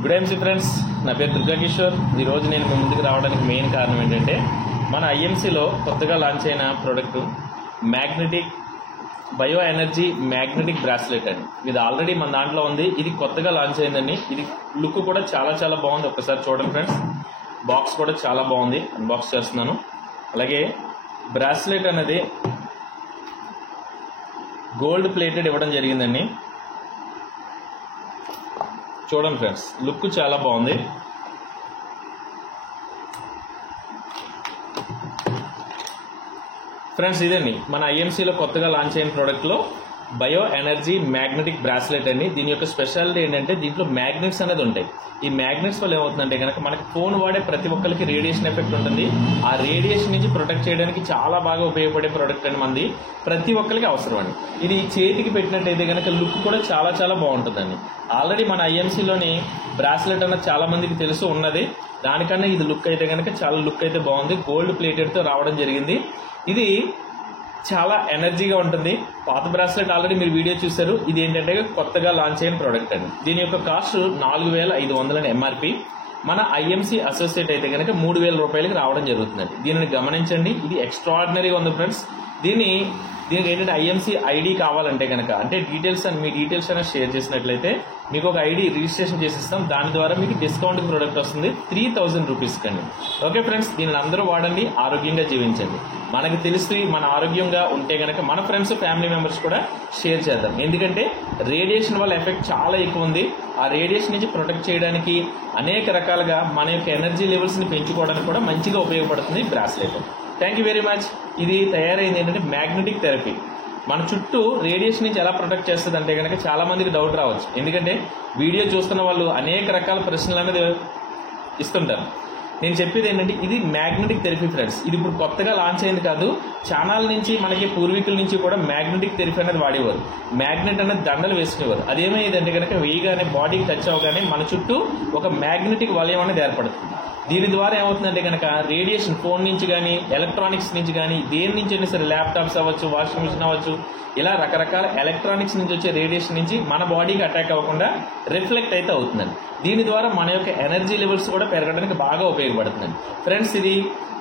Good evening friends, నా పేరు దుర్గా కిషోర్. ఈరోజు నేను మీ ముందుకు రావడానికి మెయిన్ కారణం ఏంటంటే మన ఐఎంసీలో కొత్తగా లాంచ్ అయిన product magnetic bio energy magnetic bracelet అండి. ఇది ఆల్రెడీ మన దాంట్లో ఉంది. ఇది కొత్తగా లాంచ్ అయిందండి. ఇది లుక్ కూడా చాలా చాలా బాగుంది. ఒకసారి చూడండి ఫ్రెండ్స్. బాక్స్ కూడా చాలా బాగుంది. అన్బాక్స్ చేస్తున్నాను. అలాగే బ్రాస్లెట్ అనేది గోల్డ్ ప్లేటెడ్ ఇవ్వడం జరిగిందండి. చూడండి ఫ్రెండ్స్, లుక్ చాలా బాగుంది. ఫ్రెండ్స్, ఇదండి మన ఐఎంసీలో కొత్తగా లాంచ్ అయిన ప్రోడక్ట్లో బయో ఎనర్జీ మ్యాగ్నెటిక్ బ్రాస్లెట్ అండి. దీని యొక్క స్పెషాలిటీ ఏంటంటే దీంట్లో మ్యాగ్నెట్స్ అనేది ఉంటాయి. ఈ మ్యాగ్నెట్స్ వల్ల ఏమవుతుందంటే కనుక మనకి ఫోన్ వాడే ప్రతి ఒక్కరికి రేడియేషన్ ఎఫెక్ట్ ఉంటుంది. ఆ రేడియేషన్ నుంచి ప్రొటెక్ట్ చేయడానికి చాలా బాగా ఉపయోగపడే ప్రోడక్ట్ అండి మనది. ప్రతి ఒక్కరికి అవసరం అండి. ఇది చేతికి పెట్టినట్టయితే కనుక లుక్ కూడా చాలా చాలా బాగుంటుందండి. ఆల్రెడీ మన ఐఎంసీలోని బ్రాస్లెట్ అన్నది చాలా మందికి తెలుసు ఉన్నది. దానికన్నా ఇది లుక్ అయితే కనుక చాలా లుక్ అయితే బాగుంది. గోల్డ్ ప్లేటెడ్తో రావడం జరిగింది. ఇది చాలా ఎనర్జీగా ఉంటుంది. పాత బ్రాస్లెట్ ఆల్రెడీ మీరు వీడియో చూశారు. ఇది ఏంటంటే కొత్తగా లాంచ్ అయిన ప్రోడక్ట్ అండి. దీని యొక్క కాస్ట్ 4500 ఎంఆర్పి. మన ఐఎంసీ అసోసియేట్ అయితే కనుక 3000 రూపాయలకి రావడం జరుగుతుందండి. దీనిని గమనించండి. ఇది ఎక్స్ట్రాడినరీగా ఉంది ఫ్రెండ్స్. దీనికి ఏంటంటే ఐఎంసీ ఐడి కావాలంటే కనుక అంటే మీ డీటెయిల్స్ అనేది షేర్ చేసినట్లయితే మీకు ఒక ఐడి రిజిస్ట్రేషన్ చేసిస్తాం. దాని ద్వారా మీకు డిస్కౌంట్ ప్రోడక్ట్ వస్తుంది 3000 రూపీస్ కండి. ఓకే ఫ్రెండ్స్, దీనిని అందరూ వాడండి, ఆరోగ్యంగా జీవించండి. మనకు తెలిసి మన ఆరోగ్యంగా ఉంటే కనుక మన ఫ్రెండ్స్ ఫ్యామిలీ మెంబర్స్ కూడా షేర్ చేద్దాం. ఎందుకంటే రేడియేషన్ వల్ల ఎఫెక్ట్ చాలా ఎక్కువ ఉంది. ఆ రేడియేషన్ నుంచి ప్రొటెక్ట్ చేయడానికి అనేక రకాలుగా మన యొక్క ఎనర్జీ లెవెల్స్ని పెంచుకోవడానికి కూడా మంచిగా ఉపయోగపడుతుంది bracelet. Thank you very much. ఇది తయారైంది ఏంటంటే మ్యాగ్నెటిక్ థెరపీ. మన చుట్టూ రేడియేషన్ నుంచి ఎలా ప్రొటెక్ట్ చేస్తుంది అంటే కనుక చాలా మందికి డౌట్ రావచ్చు. ఎందుకంటే వీడియో చూస్తున్న వాళ్ళు అనేక రకాల ప్రశ్నలు అనేది ఇస్తుంటారు. నేను చెప్పేది ఏంటంటే ఇది మ్యాగ్నెటిక్ థెరపీ ఫ్రెండ్స్. ఇది ఇప్పుడు కొత్తగా లాంచ్ అయింది కాదు. ఛానల్ నుంచి మనకి పూర్వీకుల నుంచి కూడా మ్యాగ్నెటిక్ థెరపీ అనేది వాడేవారు. మ్యాగ్నెట్ అనేది దండలు వేసుకునేవారు. అదేమైందంటే కనుక వేయగానే బాడీకి టచ్ అవగానే మన చుట్టూ ఒక మ్యాగ్నెటిక్ వలయం అనేది ఏర్పడుతుంది. దీని ద్వారా ఏమవుతుందంటే కనుక రేడియేషన్ ఫోన్ నుంచి కానీ ఎలక్ట్రానిక్స్ నుంచి కానీ దేని నుంచి అయినా సరే, ల్యాప్టాప్స్ అవ్వచ్చు, వాషింగ్ మిషన్ అవ్వచ్చు, ఇలా రకరకాల ఎలక్ట్రానిక్స్ నుంచి వచ్చే రేడియేషన్ నుంచి మన బాడీకి అటాక్ అవ్వకుండా రిఫ్లెక్ట్ అయితే అవుతుందండి. దీని ద్వారా మన యొక్క ఎనర్జీ లెవెల్స్ కూడా పెరగడానికి బాగా ఉపయోగపడుతుందండి ఫ్రెండ్స్. ఇది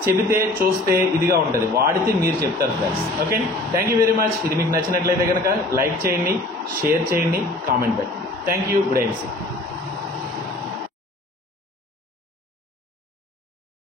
చెబితే చూస్తే ఇదిగా ఉంటుంది, వాడితే మీరు చెప్తారు friends. Okay, thank you very much. ఇది మీకు నచ్చినట్లయితే కనుక లైక్ చేయండి, షేర్ చేయండి, కామెంట్ పెట్టండి. Thank you. Good evening.